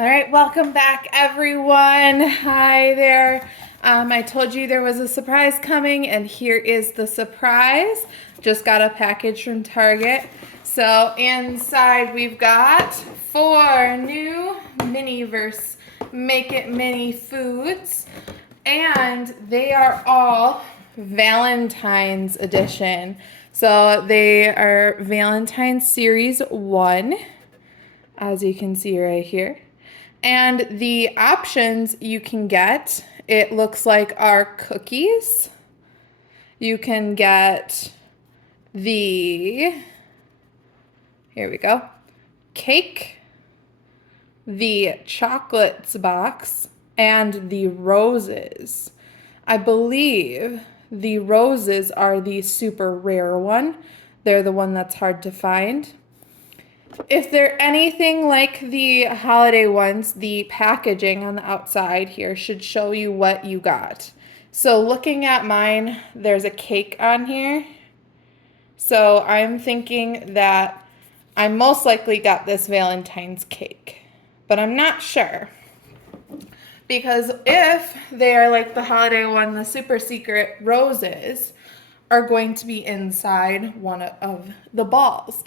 All right, welcome back, everyone. Hi there. I told you there was a surprise coming, and here is the surprise. Just got a package from Target. So inside we've got 4 new Miniverse Make It Mini foods, and they are all Valentine's edition. So they are Valentine Series 1, as you can see right here. And the options you can get, it looks like, are cookies. You can get the, here we go, cake, the chocolates box, and the roses. I believe the roses are the super rare one. They're the one that's hard to find. If they're anything like the holiday ones, the packaging on the outside here should show you what you got. So looking at mine, there's a cake on here. So I'm thinking that I most likely got this Valentine's cake, but I'm not sure. Because if they are like the holiday one, the super secret roses are going to be inside one of the balls.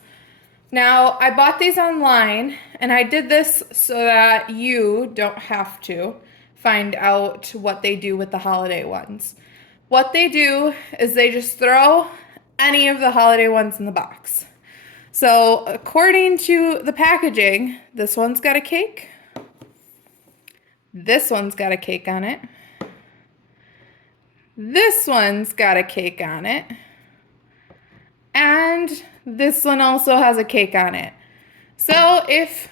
Now, I bought these online, and I did this so that you don't have to find out what they do with the holiday ones. What they do is they just throw any of the holiday ones in the box. So, according to the packaging, this one's got a cake. This one's got a cake on it. This one's got a cake on it. And this one also has a cake on it. So if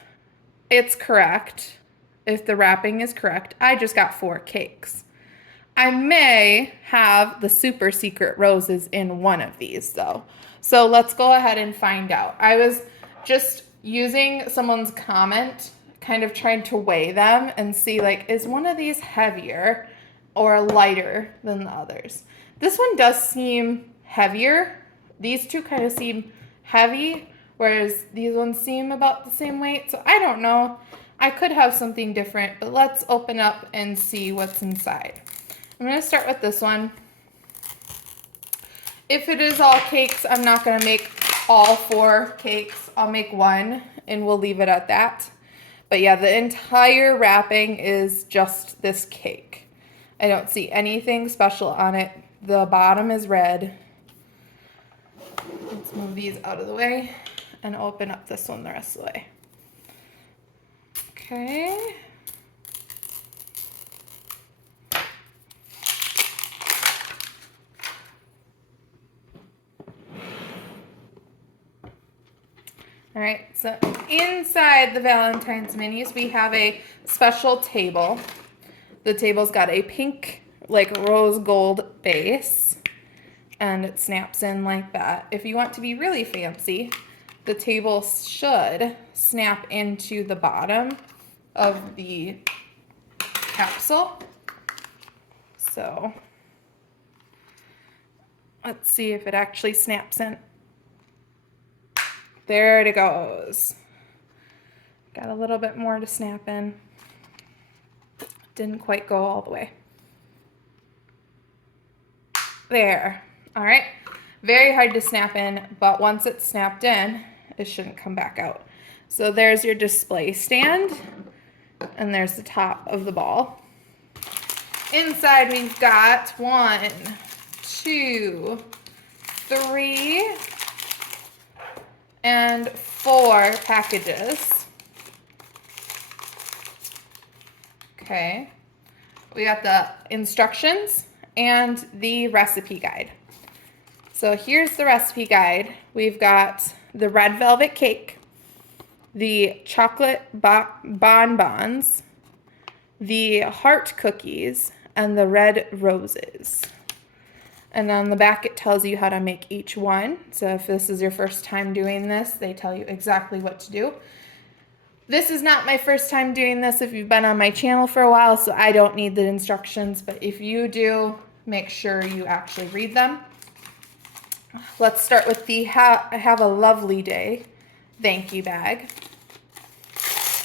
it's correct, if the wrapping is correct, I just got 4 cakes. I may have the super secret roses in one of these though. So let's go ahead and find out. I was just using someone's comment, kind of trying to weigh them and see, like, is one of these heavier or lighter than the others? This one does seem heavier. These two kind of seem heavy, whereas these ones seem about the same weight. So I don't know. I could have something different, but let's open up and see what's inside. I'm going to start with this one. If it is all cakes, I'm not going to make all 4 cakes. I'll make one, and we'll leave it at that. But yeah, the entire wrapping is just this cake. I don't see anything special on it. The bottom is red. Let's move these out of the way and open up this one the rest of the way. Okay. All right, so inside the Valentine's minis, we have a special table. The table's got a pink, like rose gold base, and it snaps in like that. If you want to be really fancy, the table should snap into the bottom of the capsule. So let's see if it actually snaps in. There it goes. Got a little bit more to snap in. Didn't quite go all the way. There. All right. Very hard to snap in, but once it's snapped in, it shouldn't come back out. So there's your display stand, and there's the top of the ball. Inside we've got 1, 2, 3, and 4 packages. Okay. We got the instructions and the recipe guide. So here's the recipe guide. We've got the red velvet cake, the chocolate bonbons, the heart cookies, and the red roses. And on the back it tells you how to make each one. So if this is your first time doing this, they tell you exactly what to do. This is not my first time doing this if you've been on my channel for a while, so I don't need the instructions, but if you do, make sure you actually read them. Let's start with the have a lovely day thank you bag.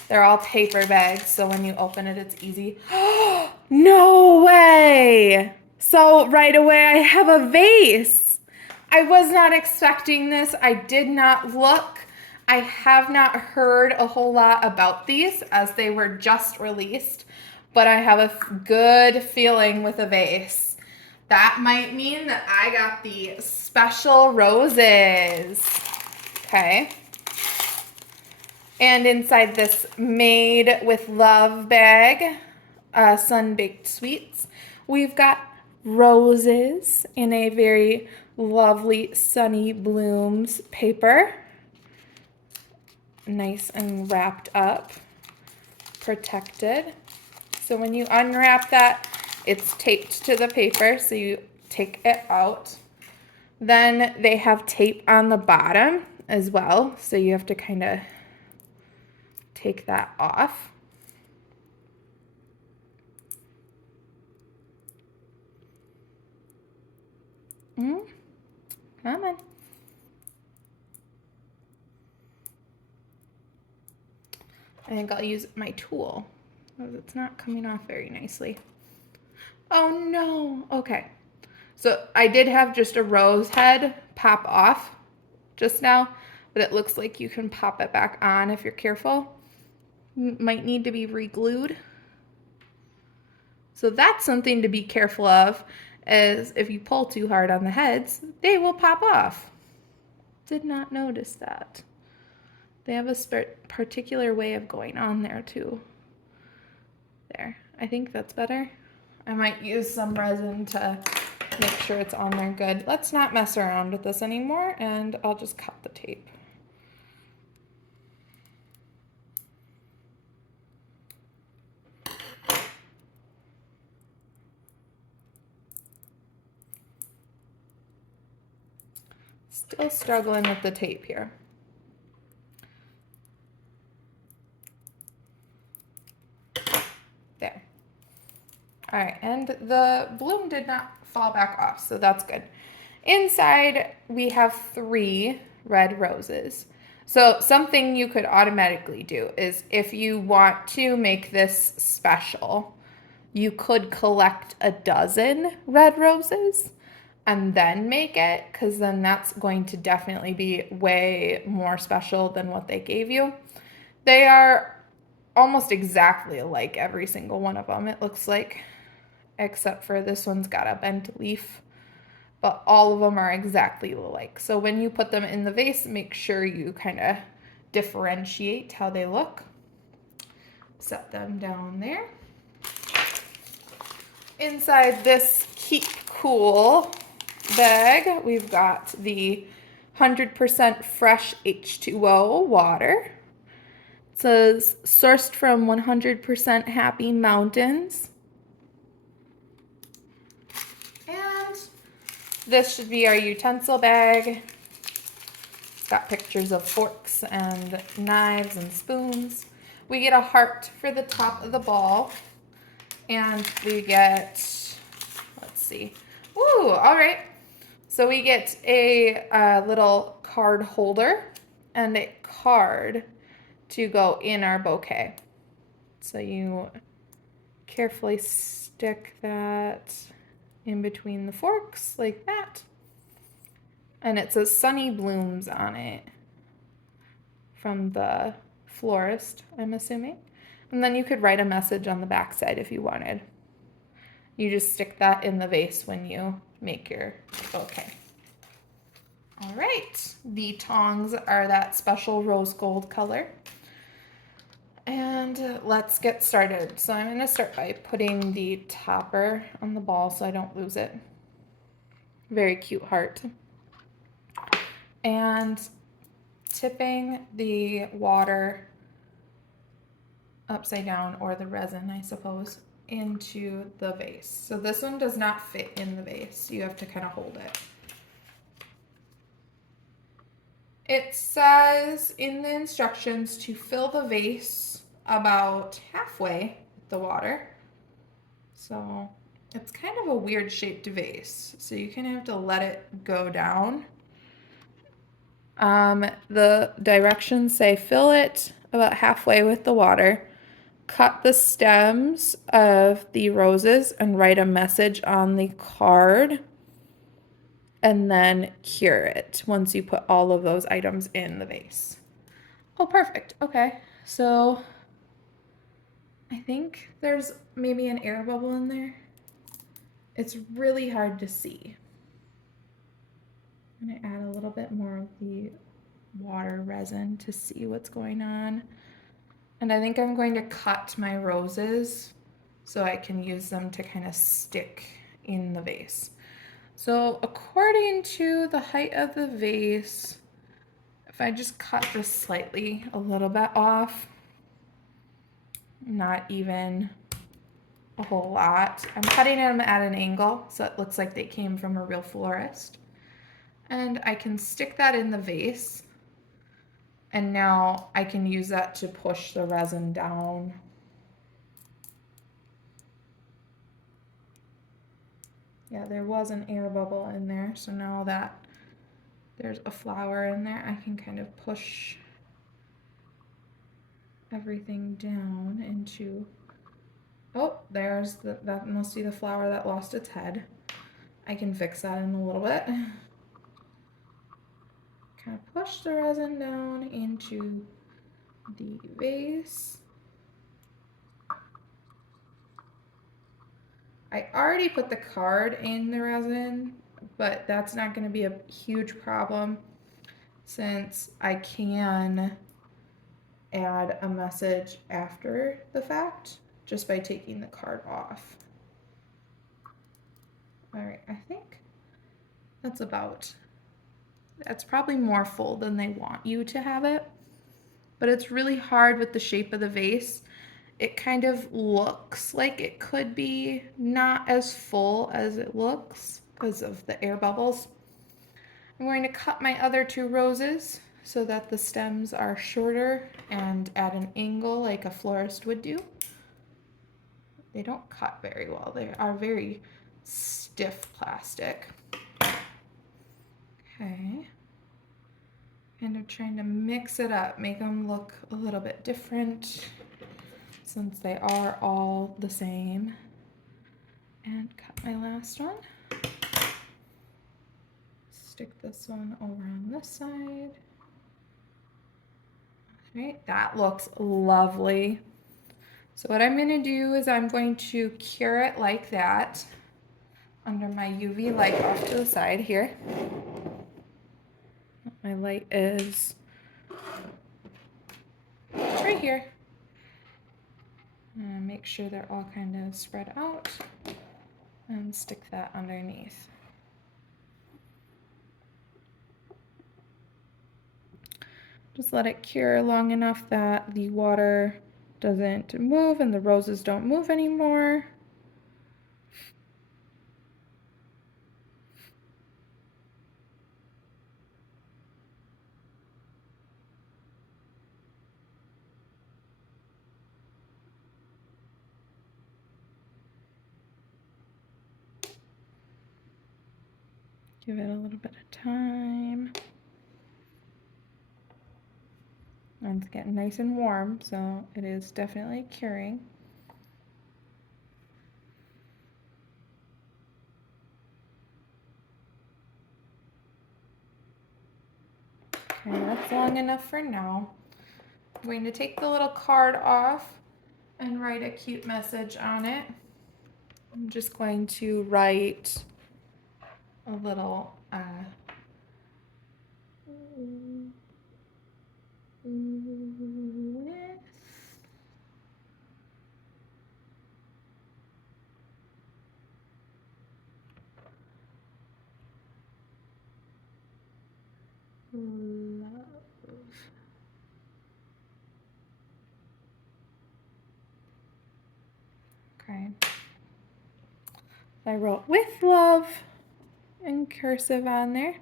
They're all paper bags, so when you open it, it's easy. No way! So right away, I have a vase. I was not expecting this. I did not look. I have not heard a whole lot about these as they were just released, but I have a good feeling with a vase. That might mean that I got the special roses. Okay. And inside this Made with Love bag, Sun-Baked Sweets, we've got roses in a very lovely Sunny Blooms paper. Nice and wrapped up, protected. So when you unwrap that, it's taped to the paper, so you take it out. Then they have tape on the bottom as well, so you have to kind of take that off. Come on. I think I'll use my tool because it's not coming off very nicely. Oh no. Okay. So I did have just a rose head pop off just now, but it looks like you can pop it back on if you're careful. Might need to be re-glued. So that's something to be careful of, is if you pull too hard on the heads, they will pop off. Did not notice that. They have a particular way of going on there too. There, I think that's better. I might use some resin to make sure it's on there good. Let's not mess around with this anymore, and I'll just cut the tape. Still struggling with the tape here. There. All right, and the bloom did not fall back off, so that's good. Inside, we have 3 red roses. So something you could automatically do is if you want to make this special, you could collect a dozen red roses and then make it, because then that's going to definitely be way more special than what they gave you. They are almost exactly alike, every single one of them, it looks like, except for this one's got a bent leaf, but all of them are exactly alike. So when you put them in the vase, make sure you kind of differentiate how they look. Set them down there. Inside this Keep Cool bag, we've got the 100% fresh H2O water. It says sourced from 100% happy mountains. And this should be our utensil bag. It's got pictures of forks and knives and spoons. We get a heart for the top of the ball. And we get, let's see. Ooh, all right. So we get a little card holder and a card to go in our bouquet. So you carefully stick that in between the forks like that. And it says Sunny Blooms on it from the florist, I'm assuming. And then you could write a message on the back side if you wanted. You just stick that in the vase when you make your bouquet. All right, the tongs are that special rose gold color. And let's get started. So I'm gonna start by putting the topper on the ball so I don't lose it. Very cute heart. And tipping the water upside down, or the resin, I suppose, into the vase. So this one does not fit in the vase. You have to kind of hold it. It says in the instructions to fill the vase about halfway with the water. So it's kind of a weird shaped vase. So you kind of have to let it go down. The directions say fill it about halfway with the water. Cut the stems of the roses and write a message on the card. And then cure it once you put all of those items in the vase. Oh, perfect. Okay. So I think there's maybe an air bubble in there. It's really hard to see. I'm going to add a little bit more of the water resin to see what's going on. And I think I'm going to cut my roses so I can use them to kind of stick in the vase. So according to the height of the vase, if I just cut this slightly a little bit off, not even a whole lot. I'm cutting them at an angle so it looks like they came from a real florist. And I can stick that in the vase. And now I can use that to push the resin down. Yeah, there was an air bubble in there, so now that there's a flower in there, I can kind of push everything down into, oh, there's that must be the flower that lost its head. I can fix that in a little bit. Kind of push the resin down into the vase. I already put the card in the resin, but that's not going to be a huge problem since I can add a message after the fact just by taking the card off. All right, I think that's probably more full than they want you to have it, but it's really hard with the shape of the vase. It kind of looks like it could be not as full as it looks because of the air bubbles. I'm going to cut my other two roses so that the stems are shorter and at an angle like a florist would do. They don't cut very well. They are very stiff plastic. Okay. Kind of trying to mix it up, make them look a little bit different since they are all the same. And cut my last one. Stick this one over on this side. All right, that looks lovely. So what I'm going to do is I'm going to cure it like that under my UV light off to the side here. My light is right here. And make sure they're all kind of spread out and stick that underneath. Just let it cure long enough that the water doesn't move and the roses don't move anymore. Give it a little bit of time. And it's getting nice and warm, so it is definitely curing. Okay, that's long enough for now. I'm going to take the little card off and write a cute message on it. I'm just going to write a little with love. Okay. I wrote with love in cursive on there.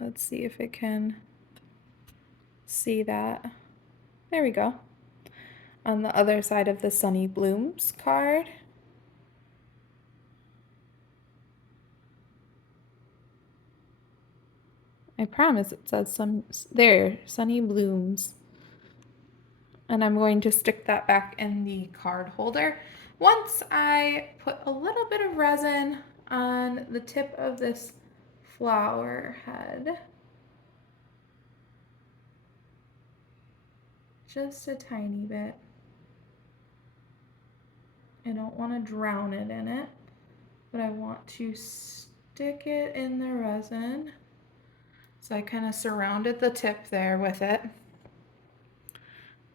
Let's see if it can see that. There we go. On the other side of the Sunny Blooms card. I promise it says some there, Sunny Blooms. And I'm going to stick that back in the card holder. Once I put a little bit of resin on the tip of this flower head, just a tiny bit. I don't want to drown it in it, but I want to stick it in the resin. So I kind of surrounded the tip there with it.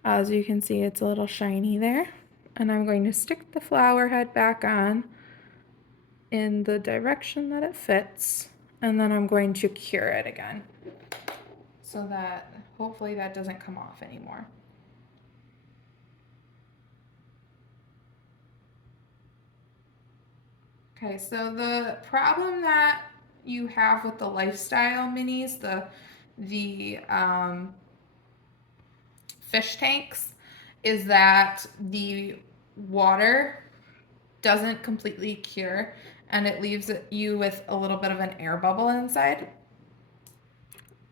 As you can see, it's a little shiny there. And I'm going to stick the flower head back on in the direction that it fits. And then I'm going to cure it again so that hopefully that doesn't come off anymore. Okay, so the problem that you have with the lifestyle minis, the fish tanks, is that the water doesn't completely cure and it leaves you with a little bit of an air bubble inside.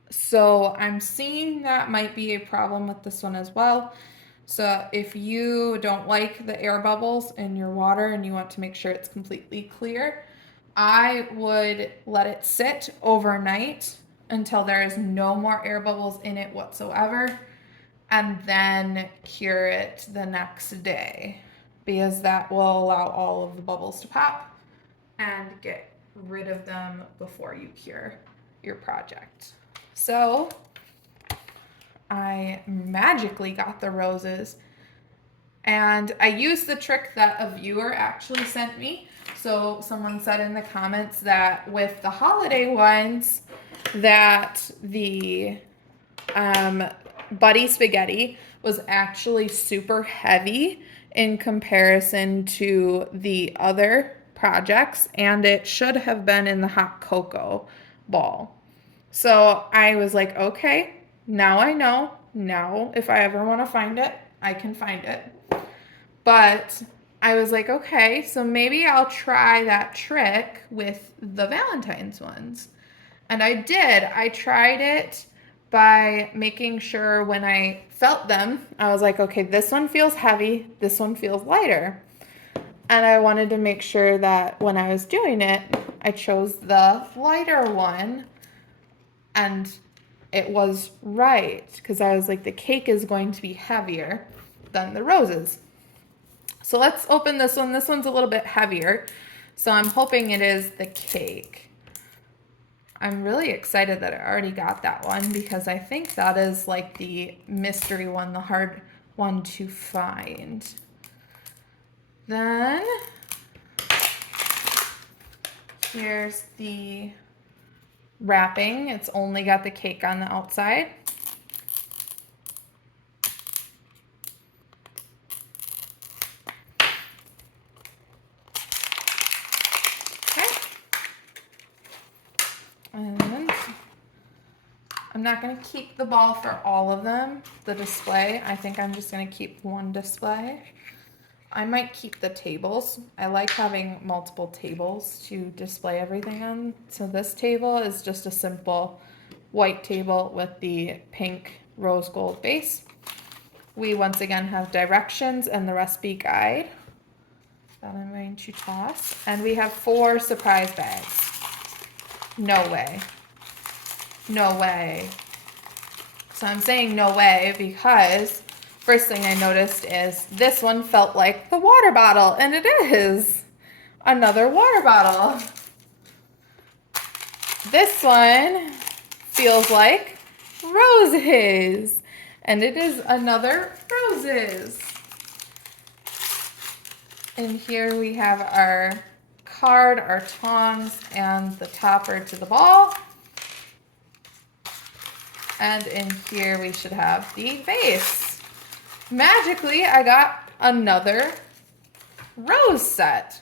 So I'm seeing that might be a problem with this one as well. So if you don't like the air bubbles in your water and you want to make sure it's completely clear, I would let it sit overnight until there is no more air bubbles in it whatsoever, and then cure it the next day, because that will allow all of the bubbles to pop and get rid of them before you cure your project. So I magically got the roses, and I used the trick that a viewer actually sent me. So someone said in the comments that with the holiday ones that the Buddy Spaghetti was actually super heavy in comparison to the other projects, and it should have been in the hot cocoa ball. So I was like, okay, now I know. Now, if I ever want to find it, I can find it. But I was like, okay, so maybe I'll try that trick with the Valentine's ones. And I did. I tried it by making sure when I felt them, I was like, okay, this one feels heavy, this one feels lighter. And I wanted to make sure that when I was doing it, I chose the lighter one, and it was right, because I was like, the cake is going to be heavier than the roses. So let's open this one. This one's a little bit heavier, so I'm hoping it is the cake. I'm really excited that I already got that one, because I think that is like the mystery one, the hard one to find. Then here's the wrapping. It's only got the cake on the outside. Okay. And I'm not going to keep the ball for all of them, the display. I think I'm just going to keep one display. I might keep the tables. I like having multiple tables to display everything on. So this table is just a simple white table with the pink rose gold base. We once again have directions and the recipe guide that I'm going to toss. And we have 4 surprise bags. No way. No way. So I'm saying no way because first thing I noticed is this one felt like the water bottle, and it is another water bottle. This one feels like roses, and it is another roses. And here we have our card, our tongs, and the topper to the ball. And in here we should have the vase. Magically, I got another rose set,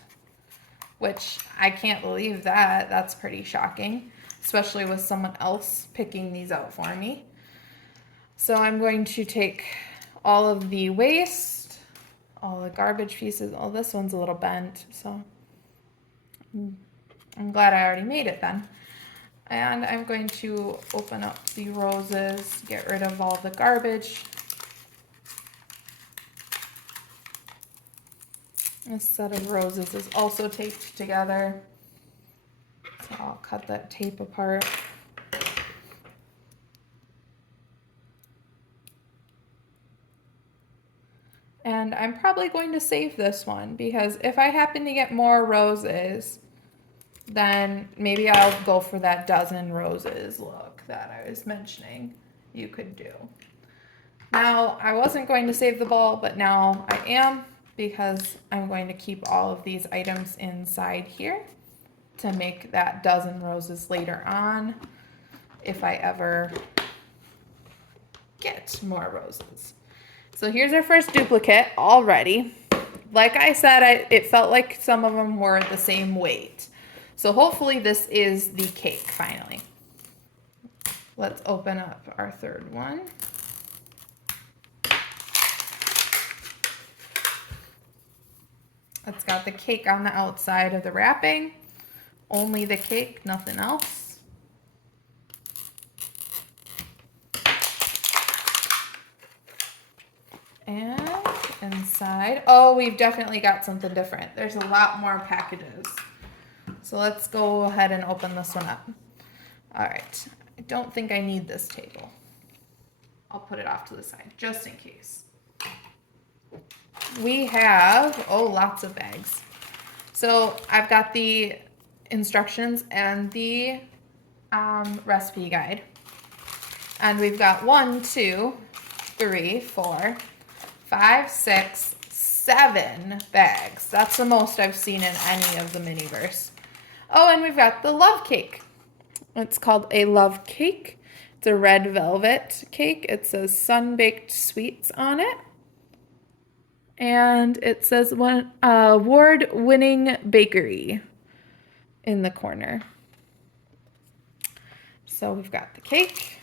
which I can't believe that. That's pretty shocking, especially with someone else picking these out for me. So I'm going to take all of the waste, all the garbage pieces. Oh, this one's a little bent, so I'm glad I already made it then. And I'm going to open up the roses, get rid of all the garbage. This set of roses is also taped together. So I'll cut that tape apart. And I'm probably going to save this one because if I happen to get more roses, then maybe I'll go for that dozen roses look that I was mentioning you could do. Now, I wasn't going to save the ball, but now I am because I'm going to keep all of these items inside here to make that dozen roses later on if I ever get more roses. So here's our first duplicate already. Like I said, it felt like some of them were the same weight. So hopefully this is the cake finally. Let's open up our third one. It's got the cake on the outside of the wrapping. Only the cake, nothing else. And inside, oh, we've definitely got something different. There's a lot more packages. So let's go ahead and open this one up. All right, I don't think I need this table. I'll put it off to the side just in case. We have, oh, lots of bags. So I've got the instructions and the recipe guide. And we've got 1, 2, 3, 4, 5, 6, 7 bags. That's the most I've seen in any of the Miniverse. Oh, and we've got the love cake. It's called a love cake. It's a red velvet cake. It says sun-baked sweets on it. And it says award-winning bakery in the corner. So we've got the cake.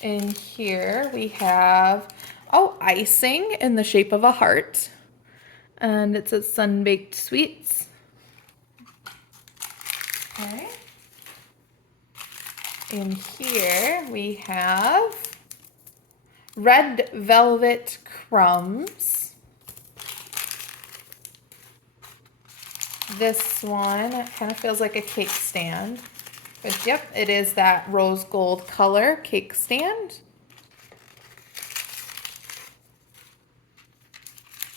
In here we have, oh, icing in the shape of a heart. And it says sun-baked sweets. Okay. In here we have red velvet crumbs. This one kind of feels like a cake stand. But yep, it is that rose gold color cake stand.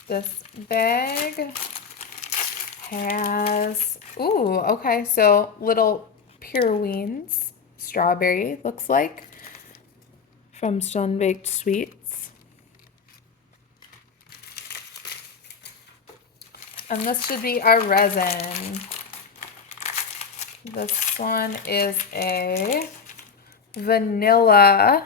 This bag has, ooh, okay, so little Pureweens, strawberry looks like, from Sun-Baked Sweets. And this should be our resin. This one is a vanilla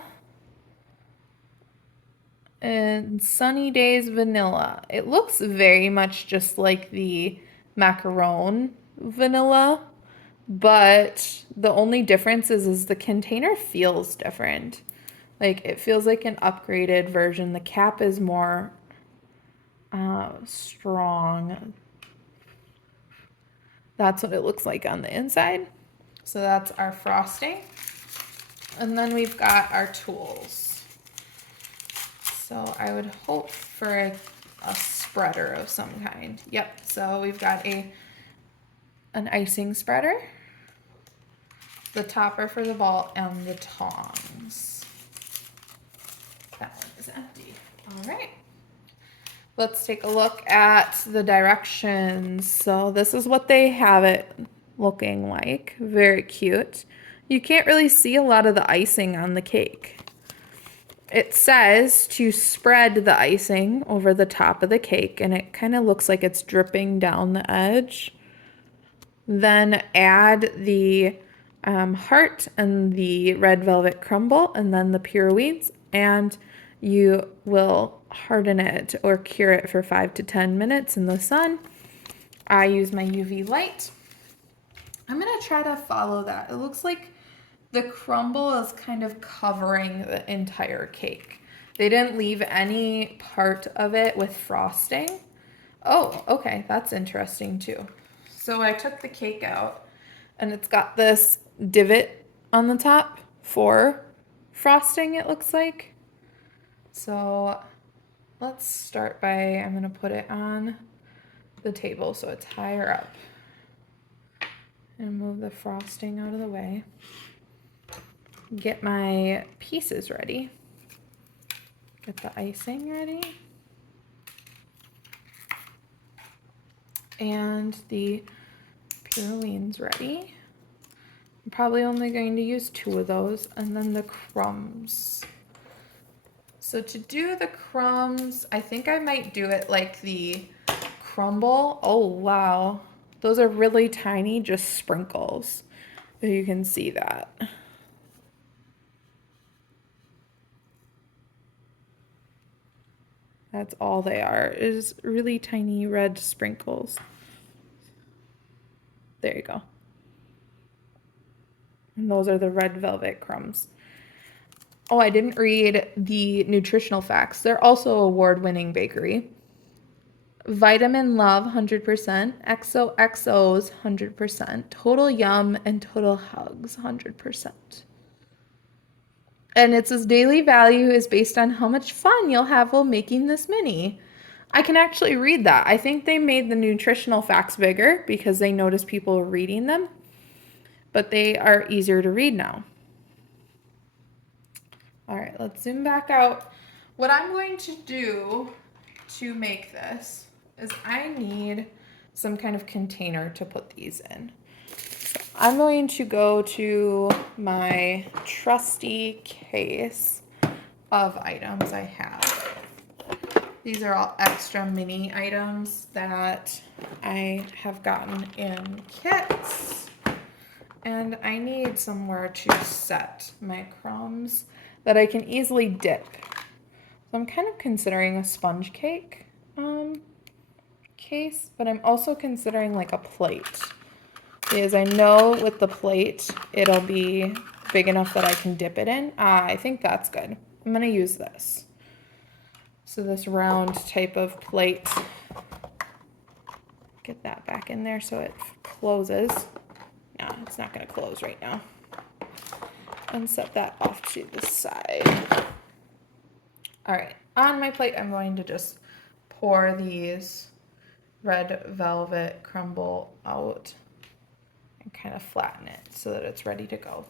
and Sunny Days vanilla. It looks very much just like the macaron vanilla, but the only difference is the container feels different. Like it feels like an upgraded version. The cap is more strong. That's what it looks like on the inside. So that's our frosting. And then we've got our tools. So I would hope for a spreader of some kind. Yep, so we've got an icing spreader, the topper for the ball, and the tongs. That one is empty. All right. Let's take a look at the directions. So this is what they have it looking like. Very cute. You can't really see a lot of the icing on the cake. It says to spread the icing over the top of the cake, and it kind of looks like it's dripping down the edge. Then add the heart and the red velvet crumble, and then the Pureweens, and you will harden it or cure it for 5 to 10 minutes in the sun. I use my UV light. I'm gonna try to follow that. It looks like the crumble is kind of covering the entire cake. They didn't leave any part of it with frosting. Oh, okay, that's interesting too. So I took the cake out and it's got this divot on the top for frosting, it looks like. So let's start by, I'm gonna put it on the table so it's higher up. And move the frosting out of the way. Get my pieces ready. Get the icing ready. And the purlines ready. I'm probably only going to use 2 of those, and then the crumbs. So to do the crumbs, I think I might do it like the crumble. Oh, wow. Those are really tiny, just sprinkles. You can see that. That's all they are, is really tiny red sprinkles. There you go. And those are the red velvet crumbs. Oh, I didn't read the nutritional facts. They're also award-winning bakery. Vitamin Love 100%, XOXO's 100%, Total Yum and Total Hugs 100%. And it says daily value is based on how much fun you'll have while making this mini. I can actually read that. I think they made the nutritional facts bigger because they noticed people reading them, but they are easier to read now. All right, let's zoom back out. What I'm going to do to make this is I need some kind of container to put these in. So I'm going to go to my trusty case of items I have. These are all extra mini items that I have gotten in kits, and I need somewhere to set my crumbs that I can easily dip. So I'm kind of considering a sponge cake case, but I'm also considering like a plate, because I know with the plate it'll be big enough that I can dip it in. I think that's good. I'm gonna use this. So this round type of plate, get that back in there so it closes. No, it's not gonna close right now. And set that off to the side. All right, on my plate, I'm going to just pour these red velvet crumble out and kind of flatten it so that it's ready to go.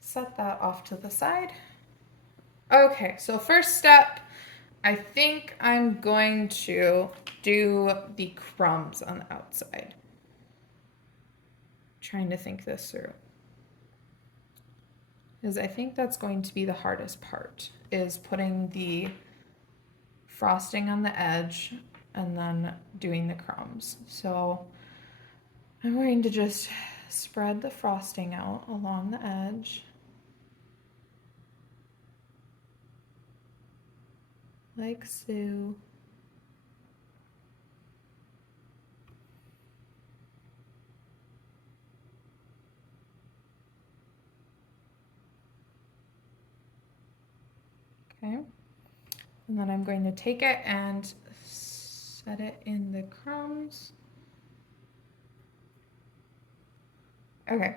Set that off to the side. Okay, so first step, I think I'm going to do the crumbs on the outside. Trying to think this through. Because I think that's going to be the hardest part, is putting the frosting on the edge and then doing the crumbs. So I'm going to just spread the frosting out along the edge. Like so. Okay. And then I'm going to take it and set it in the crumbs. Okay.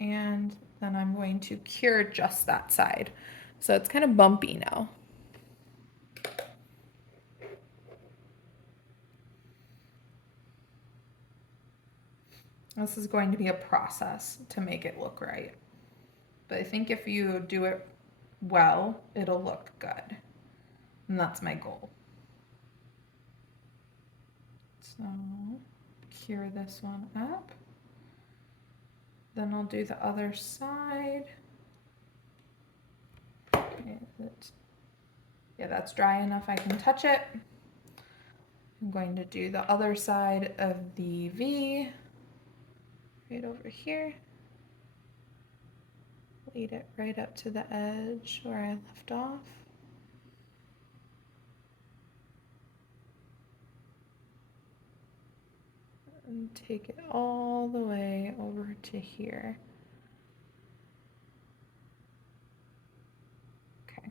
And then I'm going to cure just that side. So it's kind of bumpy now. This is going to be a process to make it look right. But I think if you do it well, it'll look good. And that's my goal. So cure this one up. Then I'll do the other side. Yeah, that's dry enough I can touch it. I'm going to do the other side of the V right over here. Lead it right up to the edge where I left off. And take it all the way over to here. Okay.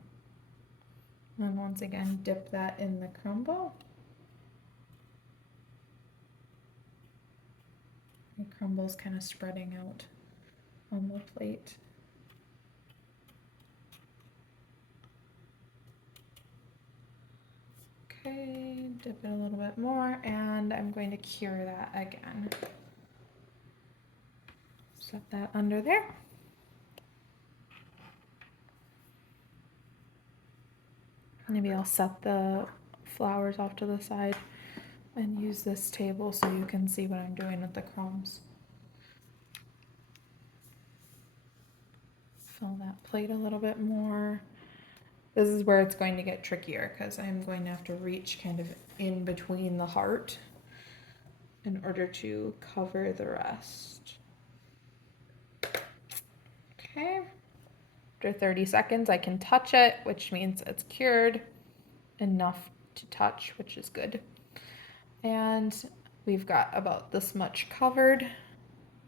And once again, dip that in the crumble. The crumble's kind of spreading out on the plate. Okay, dip it a little bit more, and I'm going to cure that again. Set that under there. Maybe I'll set the flowers off to the side and use this table so you can see what I'm doing with the crumbs. Fill that plate a little bit more. This is where it's going to get trickier because I'm going to have to reach kind of in between the heart in order to cover the rest. Okay. After 30 seconds, I can touch it, which means it's cured enough to touch, which is good. And we've got about this much covered,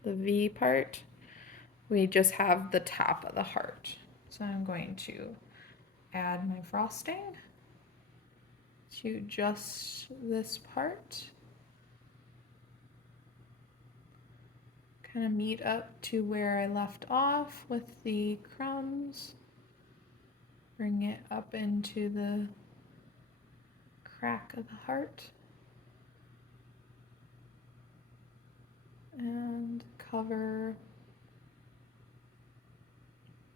the V part. We just have the top of the heart. So I'm going to add my frosting to just this part. Kind of meet up to where I left off with the crumbs. Bring it up into the crack of the heart. And cover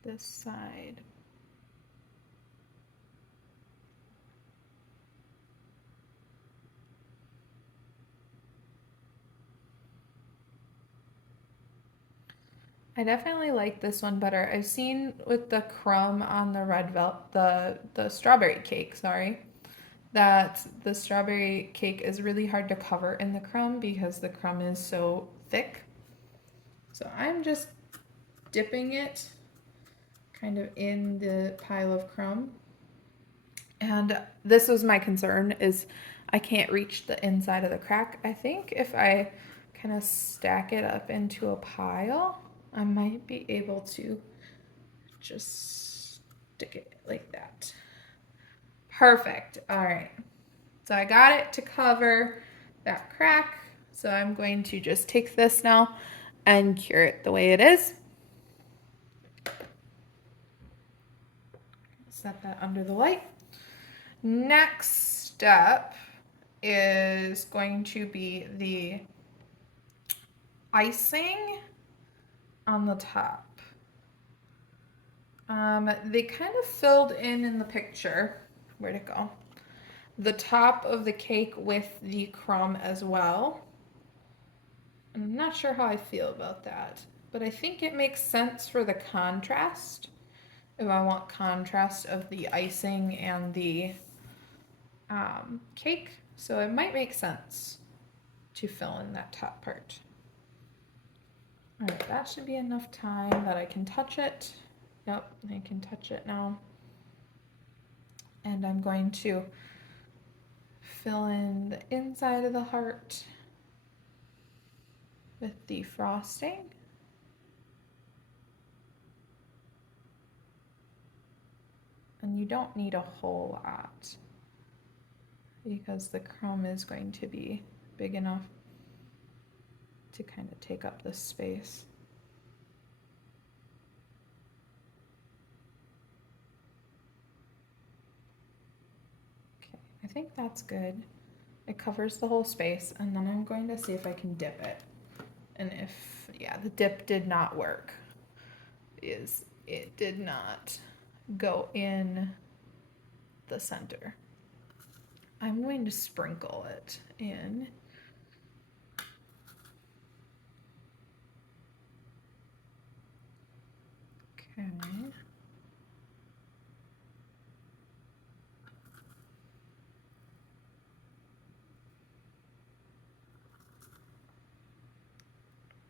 this side. I definitely like this one better. I've seen with the crumb on the the strawberry cake, sorry, that the strawberry cake is really hard to cover in the crumb because the crumb is so thick. So I'm just dipping it kind of in the pile of crumb. And this was my concern, is I can't reach the inside of the crack. I think if I kind of stack it up into a pile, I might be able to just stick it like that. Perfect. All right. So I got it to cover that crack. So I'm going to just take this now and cure it the way it is. Set that under the light. Next step is going to be the icing on the top. They kind of filled in the picture. Where'd it go? The top of the cake with the crumb as well. I'm not sure how I feel about that, but I think it makes sense for the contrast. If I want contrast of the icing and the cake, so it might make sense to fill in that top part. All right, that should be enough time that I can touch it. Yep, I can touch it now. And I'm going to fill in the inside of the heart with the frosting. And you don't need a whole lot because the crumb is going to be big enough to kind of take up this space. Okay, I think that's good. It covers the whole space, and then I'm going to see if I can dip it. And if, yeah, the dip did not work. It did not go in the center. I'm going to sprinkle it in. Okay.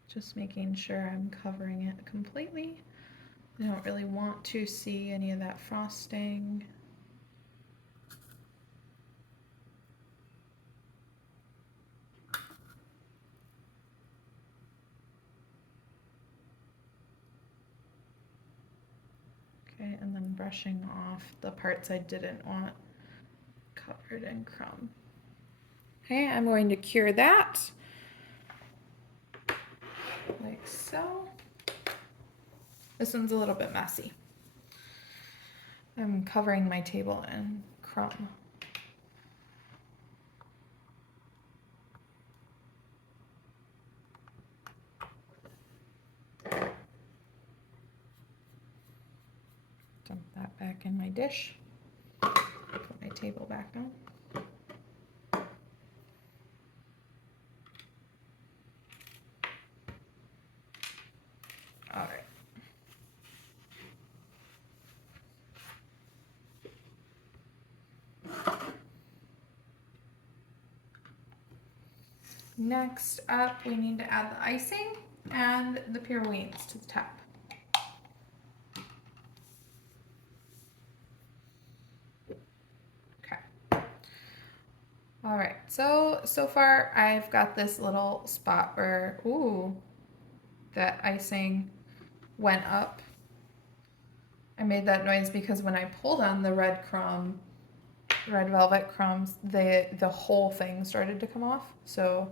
Just making sure I'm covering it completely. I don't really want to see any of that frosting. Okay, and then brushing off the parts I didn't want covered in crumb. Okay, I'm going to cure that like so. This one's a little bit messy. I'm covering my table in crumb. dump that back in my dish. Put my table back on. All right. Next up, we need to add the icing and the purines to the top. Okay. All right, so far I've got this little spot where, ooh, that icing went up. I made that noise because when I pulled on the red velvet crumbs, the whole thing started to come off. So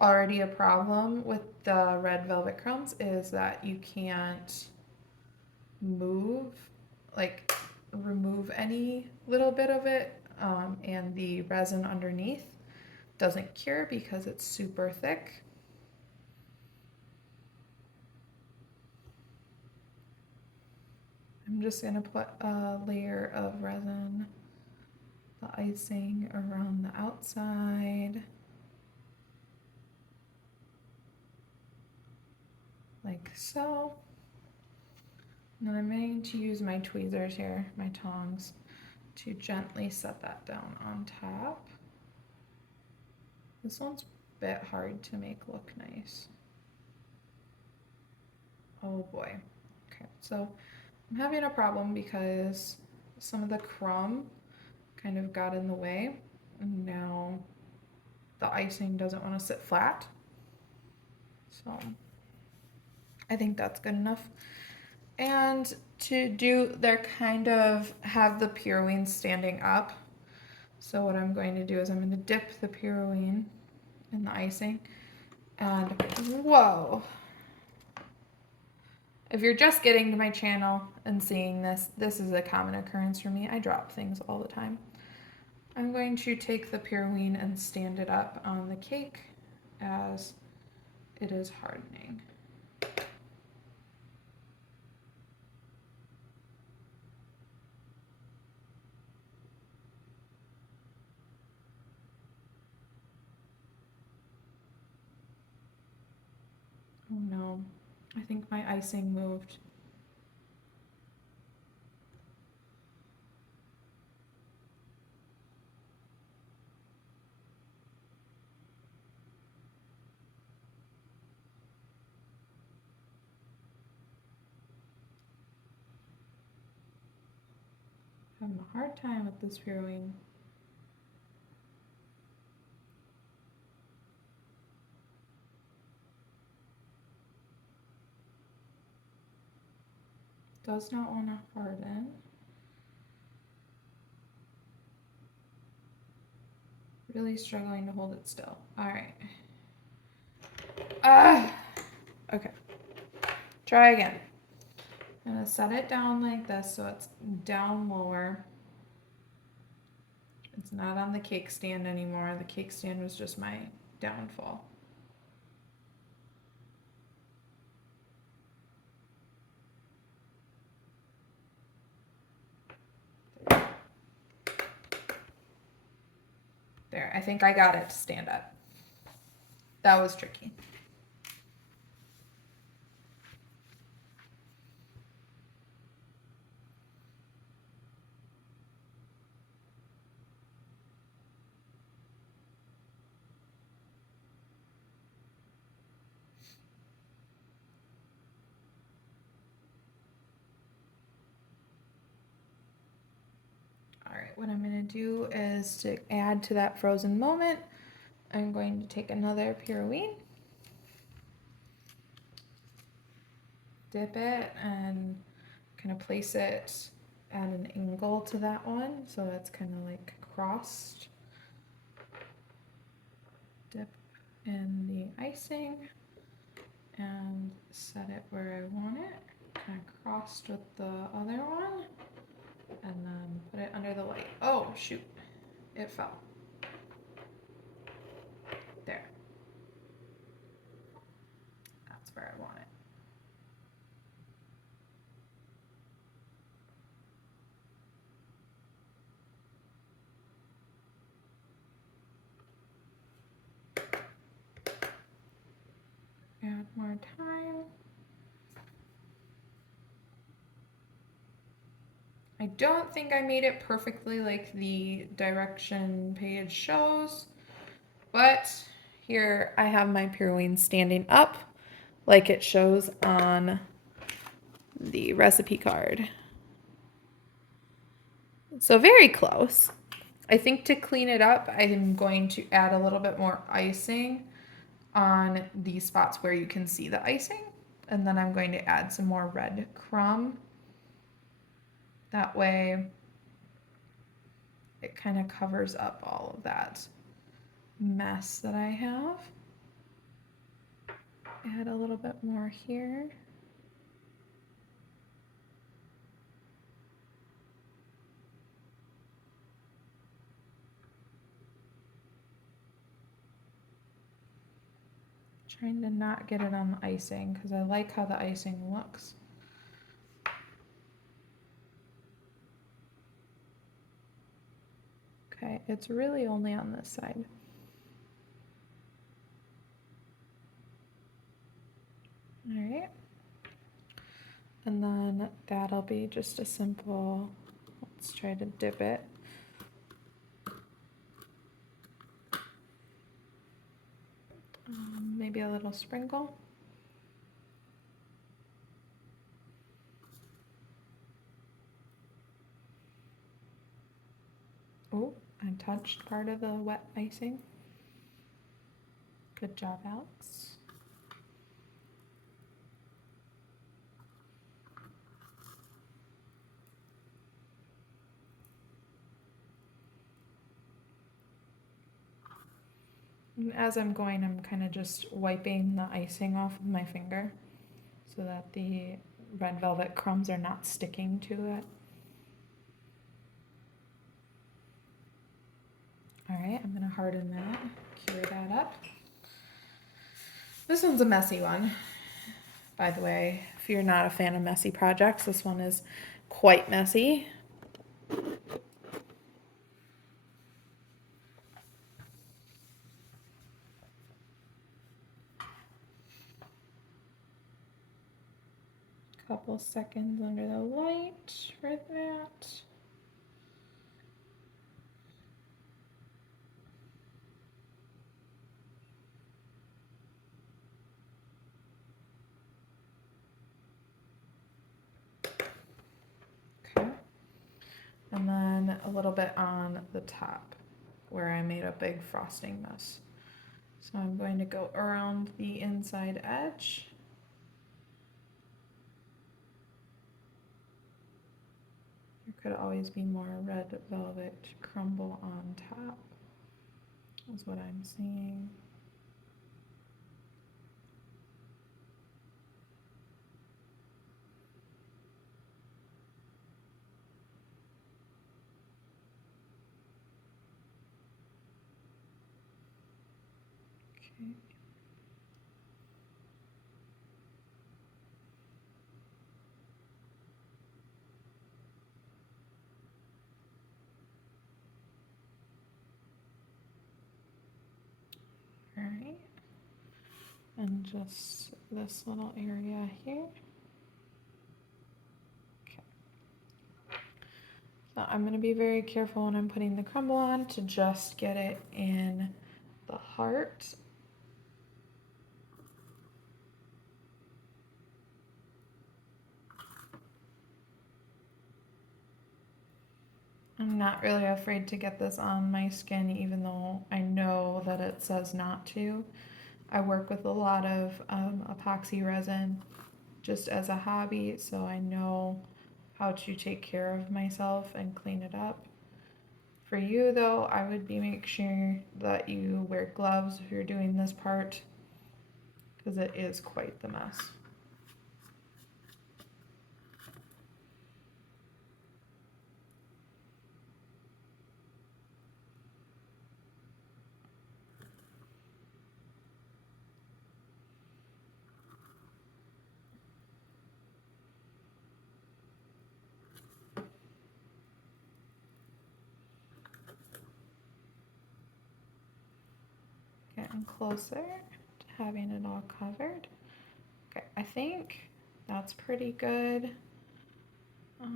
already a problem with the red velvet crumbs is that you can't remove any little bit of it, and the resin underneath doesn't cure because it's super thick. I'm just gonna put a layer of resin, the icing around the outside, like so. And then I'm going to use my tweezers here, my tongs, to gently set that down on top. This one's a bit hard to make look nice. Oh boy. Okay, so I'm having a problem because some of the crumb kind of got in the way, and now the icing doesn't want to sit flat. So I think that's good enough. And to do, they're kind of have the purine standing up. So what I'm going to do is I'm going to dip the purine in the icing, and whoa. If you're just getting to my channel and seeing this, this is a common occurrence for me. I drop things all the time. I'm going to take the purine and stand it up on the cake as it is hardening. Oh no, I think my icing moved. Having a hard time with this purine. Does not want to harden. Really struggling to hold it still. All right. Okay. Try again. I'm gonna set it down like this so it's down lower. It's not on the cake stand anymore. The cake stand was just my downfall. There, I think I got it to stand up. That was tricky. All right, what I'm gonna do is to add to that frozen moment, I'm going to take another purine, dip it, and kind of place it at an angle to that one, so it's kind of like crossed. Dip in the icing and set it where I want it, kind of crossed with the other one, and then put it under the light. Oh shoot, it fell. There. That's where I want it. add more time. I don't think I made it perfectly like the direction page shows, but here I have my purine standing up like it shows on the recipe card. So very close. I think to clean it up, I'm going to add a little bit more icing on the spots where you can see the icing. And then I'm going to add some more red crumb. That way it kind of covers up all of that mess that I have. Add a little bit more here. Trying to not get it on the icing because I like how the icing looks. Okay, it's really only on this side. All right. And then that'll be just a simple, let's try to dip it. Maybe a little sprinkle. Oh, I touched part of the wet icing. Good job, Alex. And as I'm going, I'm kind of just wiping the icing off of my finger so that the red velvet crumbs are not sticking to it. All right, I'm gonna harden that, cure that up. This one's a messy one, by the way. If you're not a fan of messy projects, this one is quite messy. Couple seconds under the light for that. Okay. And then a little bit on the top where I made a big frosting mess. So I'm going to go around the inside edge. There could always be more red velvet crumble on top, is what I'm seeing. Okay. All right. And just this little area here. Okay. So I'm going to be very careful when I'm putting the crumble on to just get it in the heart. I'm not really afraid to get this on my skin, even though I know that it says not to. I work with a lot of epoxy resin just as a hobby, so I know how to take care of myself and clean it up. For you though, I would make sure that you wear gloves if you're doing this part, because it is quite the mess. Getting closer to having it all covered. Okay, I think that's pretty good. I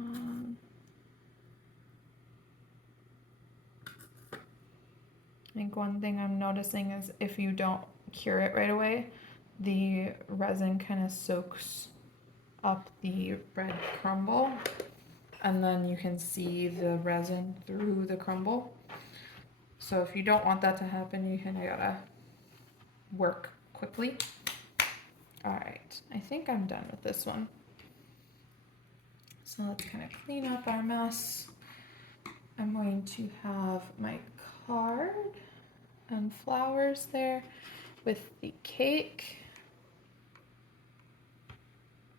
think one thing I'm noticing is if you don't cure it right away, the resin kind of soaks up the bread crumble, and then you can see the resin through the crumble. So if you don't want that to happen, you kind of gotta work quickly. All right, I think I'm done with this one. So let's kind of clean up our mess. I'm going to have my card and flowers there with the cake.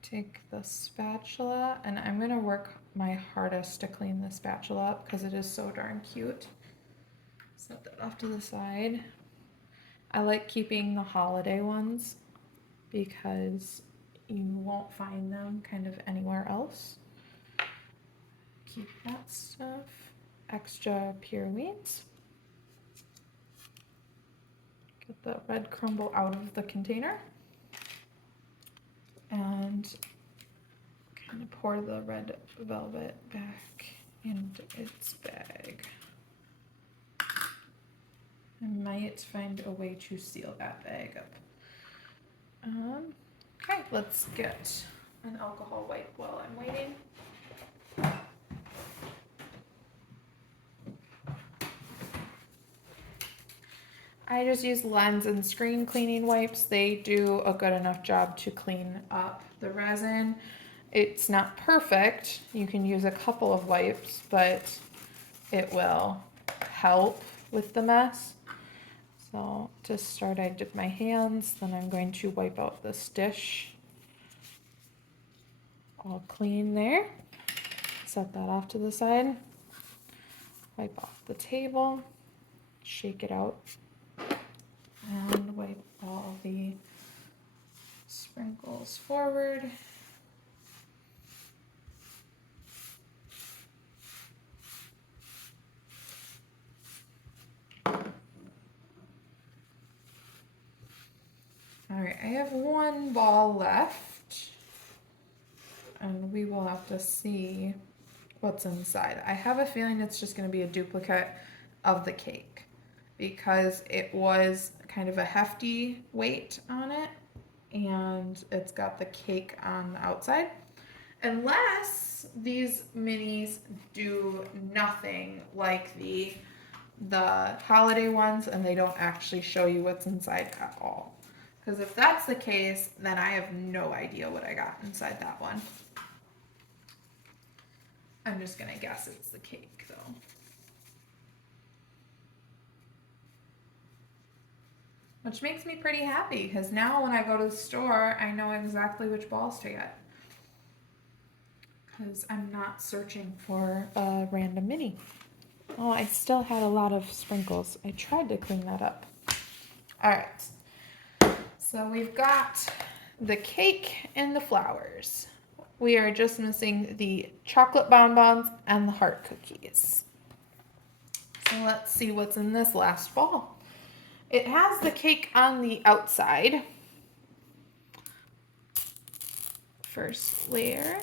Take the spatula, and I'm gonna work my hardest to clean the spatula up because it is so darn cute. Set that off to the side. I like keeping the holiday ones because you won't find them kind of anywhere else. Keep that stuff. Extra purines. Get the red crumble out of the container. And kind of pour the red velvet back into its bag. I might find a way to seal that bag up. Okay, let's get an alcohol wipe while I'm waiting. I just use lens and screen cleaning wipes. They do a good enough job to clean up the resin. It's not perfect. You can use a couple of wipes, but it will help with the mess. So to start, I dip my hands, then I'm going to wipe out this dish. All clean there. Set that off to the side. Wipe off the table. Shake it out. And wipe all the sprinkles forward. All right, I have one ball left, and we will have to see what's inside. I have a feeling it's just going to be a duplicate of the cake because it was kind of a hefty weight on it, and it's got the cake on the outside. Unless these minis do nothing like the holiday ones and they don't actually show you what's inside at all. Because if that's the case, then I have no idea what I got inside that one. I'm just gonna guess it's the cake though. Which makes me pretty happy because now when I go to the store, I know exactly which balls to get. Because I'm not searching for a random mini. Oh, I still had a lot of sprinkles. I tried to clean that up. All right. So we've got the cake and the flowers. We are just missing the chocolate bonbons and the heart cookies. So let's see what's in this last ball. It has the cake on the outside. First layer.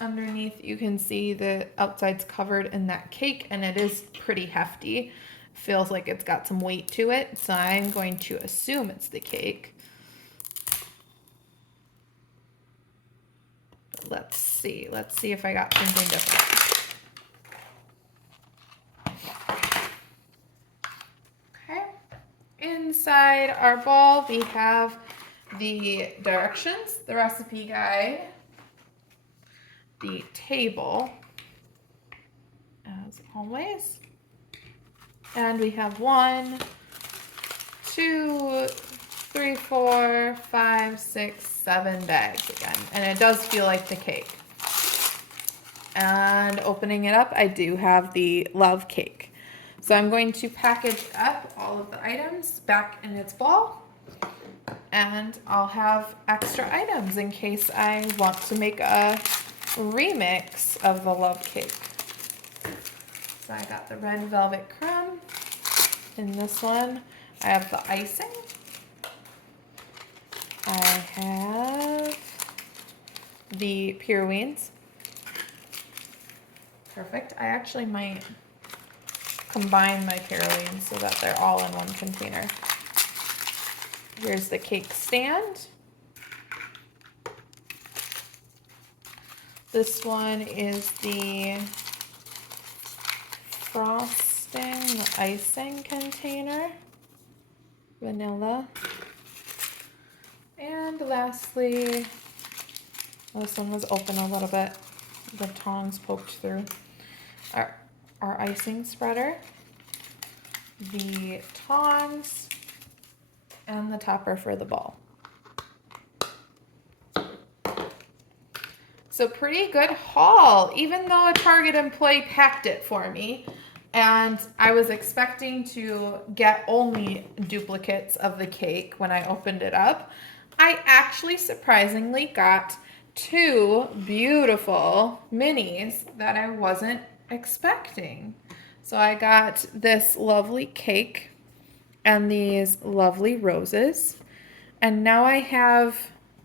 Underneath you can see the outside's covered in that cake, and it is pretty hefty. Feels like it's got some weight to it, so I'm going to assume it's the cake. Let's see if I got something different. Okay, inside our ball we have the directions, the recipe guide, the table, as always. And we have 1, 2, 3, 4, 5, 6, 7 bags again. And it does feel like the cake. And opening it up, I do have the love cake. So I'm going to package up all of the items back in its ball. And I'll have extra items in case I want to make a remix of the love cake. So I got the red velvet crumb in this one. I have the icing. I have the Purines. Perfect. I actually might combine my Purines so that they're all in one container. Here's the cake stand. This one is the frosting, the icing container, vanilla. And lastly, this one was open a little bit. The tongs poked through. Our icing spreader, the tongs, and the topper for the ball. So pretty good haul, even though a Target employee packed it for me. And I was expecting to get only duplicates of the cake when I opened it up. I actually surprisingly got 2 beautiful minis that I wasn't expecting. So I got this lovely cake and these lovely roses. And now I have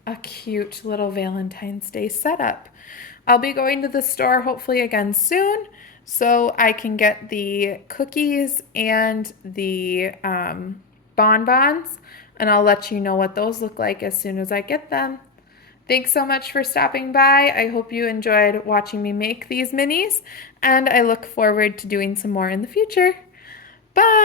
a cute little Valentine's Day setup. I'll be going to the store hopefully again soon so I can get the cookies and the bonbons, and I'll let you know what those look like as soon as I get them. Thanks so much for stopping by. I hope you enjoyed watching me make these minis, and I look forward to doing some more in the future. Bye!